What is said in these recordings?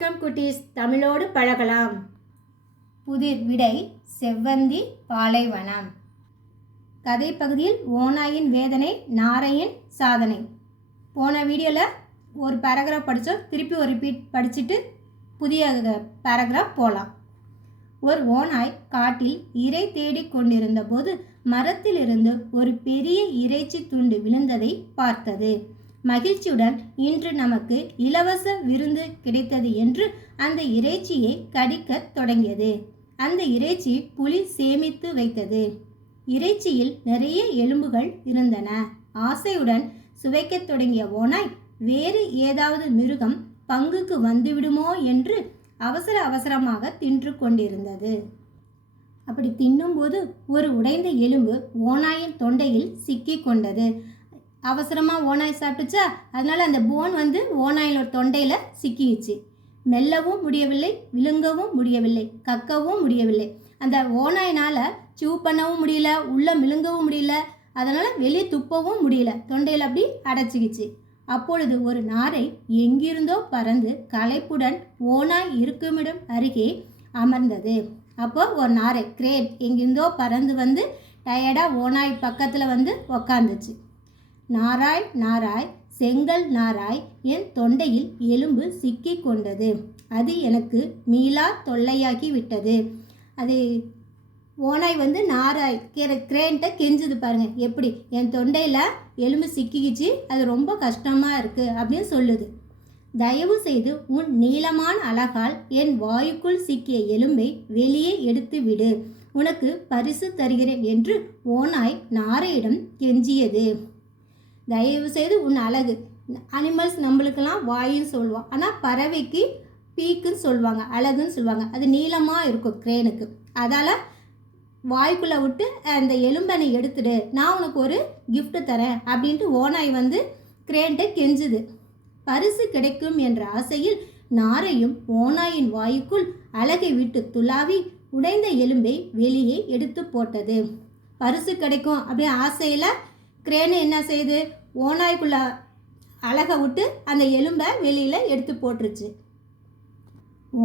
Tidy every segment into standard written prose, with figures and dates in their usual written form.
வணக்கம் குட்டீஸ், தமிழோடு பழகலாம். புதிர் விடை செவ்வந்தி பாலைவனம். கதை பகுதியில் ஓநாயின் வேதனை, நாரையின் சாதனை. போன வீடியோவில் ஒரு பேராகிராஃப் படித்தோம். திருப்பி ஒரு ரிப்பீட் படிச்சுட்டு புதிய பேராகிராஃப் போகலாம். ஒரு ஓநாய் காட்டில் இரை தேடி கொண்டிருந்த போது மரத்திலிருந்து ஒரு பெரிய இறைச்சி துண்டு விழுந்ததை பார்த்தது. மகிழ்ச்சியுடன் இன்று நமக்கு இலவச விருந்து கிடைத்தது என்று அந்த இறைச்சியை கடிக்கத் தொடங்கியது. அந்த இறைச்சி புலி சேமித்து வைத்தது. இறைச்சியில் நிறைய எலும்புகள் இருந்தன. ஆசையுடன் சுவைக்கத் தொடங்கிய ஓநாய் வேறு ஏதாவது மிருகம் பங்குக்கு வந்துவிடுமோ என்று அவசரமாக தின்று கொண்டிருந்தது. அப்படி தின்னும்போது ஒரு உடைந்த எலும்பு ஓநாயின் தொண்டையில் சிக்கி கொண்டது. அவசரமாக ஓநாய் சாப்பிட்டுச்சா, அதனால் அந்த போன் ஓநாயோட தொண்டையில் சிக்கிடுச்சு. மெல்லவும் முடியவில்லை, விழுங்கவும் முடியவில்லை, கக்கவும் முடியவில்லை. அந்த ஓநாயினால் சூ பண்ணவும் முடியல, உள்ளே விழுங்கவும் முடியல, அதனால் வெளியே துப்பவும் முடியல. தொண்டையில் அப்படி அடைச்சிக்கிச்சு. அப்பொழுது ஒரு நாரை எங்கிருந்தோ பறந்து களைப்புடன் ஓநாய் இருக்குமிடம் அருகே அமர்ந்தது. அப்போ ஒரு நாரை கிரேன் எங்கிருந்தோ பறந்து டயர்டாக ஓநாய் பக்கத்தில் உக்காந்துச்சு. நாராய் நாராய் செங்கல் நாராய், என் தொண்டையில் எலும்பு சிக்கி கொண்டது. அது எனக்கு மீளா தொல்லையாகி விட்டது. அது ஓநாய் நாராய் கிரேன்ட்ட கெஞ்சுது பாருங்க, எப்படி என் தொண்டையில் எலும்பு சிக்கிக்கிச்சு, அது ரொம்ப கஷ்டமாக இருக்குது அப்படின்னு சொல்லுது. தயவு செய்து உன் நீளமான அழகால் என் வாயுக்குள் சிக்கிய எலும்பை வெளியே எடுத்து விடு. உனக்கு பரிசு தருகிறேன் என்று ஓநாய் நாரையிடம் கெஞ்சியது. தயவு செய்து உன் அழகு, அனிமல்ஸ் நம்மளுக்கெல்லாம் வாயின்னு சொல்லுவோம், ஆனால் பறவைக்கு பீக்குன்னு சொல்லுவாங்க, அழகுன்னு சொல்லுவாங்க. அது நீளமாக இருக்கும் கிரேனுக்கு. அதால் வாய்க்குள்ளே விட்டு அந்த எலும்பை நீ எடுத்துடு, நான் உனக்கு ஒரு கிஃப்ட்டு தரேன் அப்படின்ட்டு ஓநாய் கிரேன்ட்ட கெஞ்சுது. பரிசு கிடைக்கும் என்ற ஆசையில் நாரையும் ஓநாயின் வாயுக்குள் அழகை விட்டு துளாவி உடைந்த எலும்பை வெளியே எடுத்து போட்டது. பரிசு கிடைக்கும் அப்படி ஆசையில் கிரேனு என்ன செய்யுது, ஓநாய்க்குள்ள அழகை விட்டு அந்த எலும்பை வெளியில் எடுத்து போட்டுருச்சு.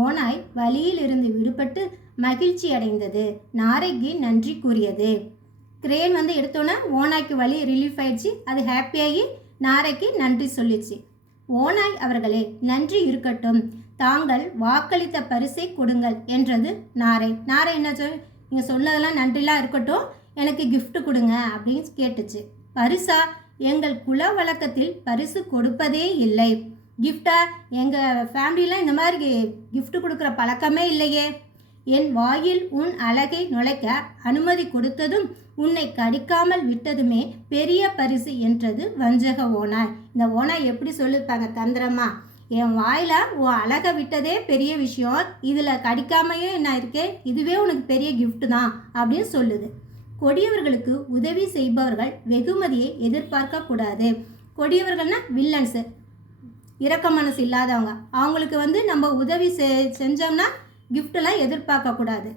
ஓநாய் வலியில் இருந்து விடுபட்டு மகிழ்ச்சி அடைந்தது. நாரைக்கு நன்றி கூறியது. கிரேன் எடுத்தோன்னே ஓநாய்க்கு வலி ரிலீஃப் ஆயிடுச்சு. அது ஹாப்பியாகி நாரைக்கு நன்றி சொல்லிடுச்சு. ஓநாய் அவர்களே, நன்றி இருக்கட்டும், தாங்கள் வாக்களித்த பரிசை கொடுங்கள் என்றது நாரை. நாரை என்ன நீங்கள் சொன்னதெல்லாம் நன்றிலாம் இருக்கட்டும், எனக்கு கிஃப்ட் கொடுங்க அப்படின்னு கேட்டுச்சு. பரிசா? எங்கள் குல வழக்கத்தில் பரிசு கொடுப்பதே இல்லை. கிஃப்டா? எங்கள் ஃபேமிலிலாம் இந்த மாதிரி கிஃப்ட் கொடுக்குற பழக்கமே இல்லையே. என் வாயில் உன் அழகை நுழைக்க அனுமதி கொடுத்ததும் உன்னை கடிக்காமல் விட்டதுமே பெரிய பரிசு என்றது வஞ்சக ஓநாய். இந்த ஓநாய் எப்படி சொல்லியிருப்பாங்க தந்திரமா, என் வாயில் உன் அழகை விட்டதே பெரிய விஷயம், இதில் கடிக்காமையே என்ன இருக்கே, இதுவே உனக்கு பெரிய கிஃப்ட் தான் அப்படின்னு சொல்லுது. கொடியவர்களுக்கு உதவி செய்பவர்கள் வெகுமதியை எதிர்பார்க்க கூடாது. கொடியவர்கள்னா வில்லன்ஸு, இரக்க மனசு இல்லாதவங்க. அவங்களுக்கு நம்ம உதவி செஞ்சோம்னா கிஃப்டெல்லாம் எதிர்பார்க்கக்கூடாது.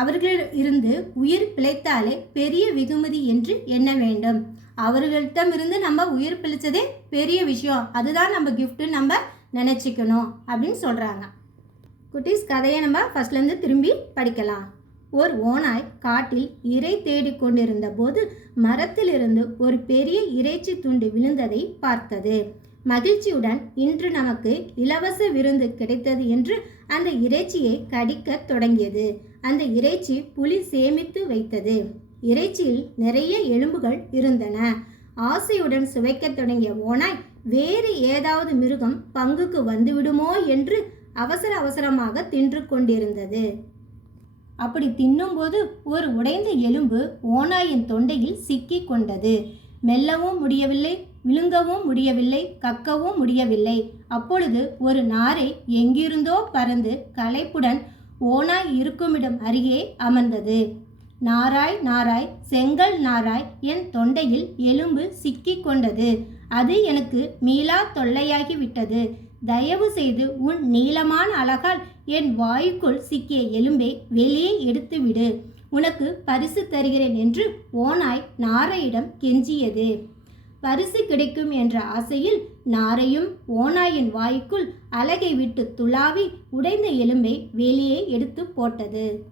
அவர்களில் இருந்து உயிர் பிழைத்தாலே பெரிய வெகுமதி என்று எண்ண வேண்டும். அவர்களிடமிருந்து நம்ம உயிர் பிழைச்சதே பெரிய விஷயம், அதுதான் நம்ம கிஃப்ட்டுன்னு நம்ம நினச்சிக்கணும் அப்படின்னு சொல்கிறாங்க. குட்டீஸ், கதையை நம்ம ஃபஸ்ட்லேருந்து திரும்பி படிக்கலாம். ஒரு ஓநாய் காட்டில் இரை தேடி கொண்டிருந்த போது மரத்திலிருந்து ஒரு பெரிய இறைச்சி துண்டு விழுந்ததை பார்த்தது. மகிழ்ச்சியுடன் இன்று நமக்கு இலவச விருந்து கிடைத்தது என்று அந்த இறைச்சியை கடிக்கத் தொடங்கியது. அந்த இறைச்சி புலி சேமித்து வைத்தது. இறைச்சியில் நிறைய எலும்புகள் இருந்தன. ஆசையுடன் சுவைக்கத் தொடங்கிய ஓநாய் வேறு ஏதாவது மிருகம் பங்குக்கு வந்துவிடுமோ என்று அவசரமாக தின்று கொண்டிருந்தது. அப்படி தின்னும்போது ஒரு உடைந்த எலும்பு ஓநாயின் தொண்டையில் சிக்கி கொண்டது. மெல்லவும் முடியவில்லை, விழுங்கவும் முடியவில்லை, கக்கவும் முடியவில்லை. அப்பொழுது ஒரு நாரை எங்கிருந்தோ பறந்து களைப்புடன் ஓநாய் இருக்குமிடம் அருகே அமர்ந்தது. நாராய் நாராய் செங்கல் நாராய், என் தொண்டையில் எலும்பு சிக்கி கொண்டது. அது எனக்கு மீளா தொல்லையாகி விட்டது. தயவு செய்து உன் நீளமான அழகால் என் வாயுக்குள் சிக்கிய எலும்பை வெளியே எடுத்து விடு. உனக்கு பரிசு தருகிறேன் என்று ஓநாய் நாரையிடம் கெஞ்சியது. பரிசு கிடைக்கும் என்ற ஆசையில் நாரையும் ஓநாயின் வாய்க்குள் அலகை விட்டு துளாவி உடைந்த எலும்பை வெளியே எடுத்து போட்டது.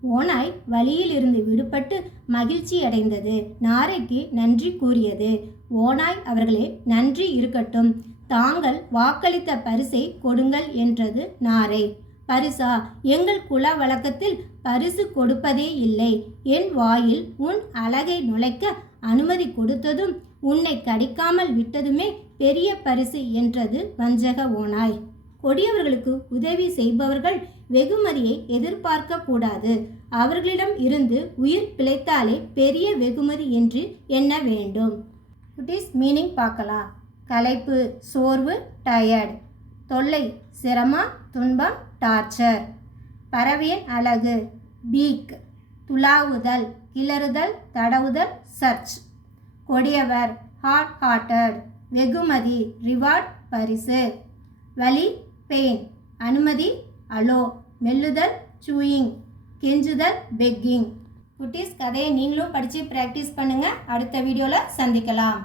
ஓநாய் வலியில் இருந்து விடுபட்டு மகிழ்ச்சி அடைந்தது. நாரைக்கு நன்றி கூறியது. ஓநாய் அவர்களே, நன்றி இருக்கட்டும், தாங்கள் வாக்களித்த பரிசை கொடுங்கள் என்றது நாரை. பரிசா? எங்கள் குல வழக்கத்தில் பரிசு கொடுப்பதே இல்லை. என் வாயில் உன் அலகை நுழைக்க அனுமதி கொடுத்ததும் உன்னை கடிக்காமல் விட்டதுமே பெரிய பரிசு என்றது வஞ்சக ஓநாய். கொடியவர்களுக்கு உதவி செய்பவர்கள் வெகுமதியை எதிர்பார்க்க கூடாது. அவர்களிடம் இருந்து உயிர் பிழைத்தாலே பெரிய வெகுமதி என்று எண்ண வேண்டும். குட்டீஸ், மீனிங் பார்க்கலாம். களைப்பு, சோர்வு, டயர்ட். தொல்லை, சிரமம், துன்பம், டார்ச்சர். பறவையின் அழகு, பீக். துளாவுதல், கிளறுதல், தடவுதல், சர்ச். கொடியவர், ஹார்ட் ஹார்ட்டட். வெகுமதி, ரிவார்ட், பரிசு. வலி, பெயின். அனுமதி, அலோ. மெல்லுதல், சூயிங். கெஞ்சுதல், பெக்கிங். குட்டீஸ், கதையை நீங்களும் படித்து ப்ராக்டிஸ் பண்ணுங்கள். அடுத்த வீடியோவில் சந்திக்கலாம்.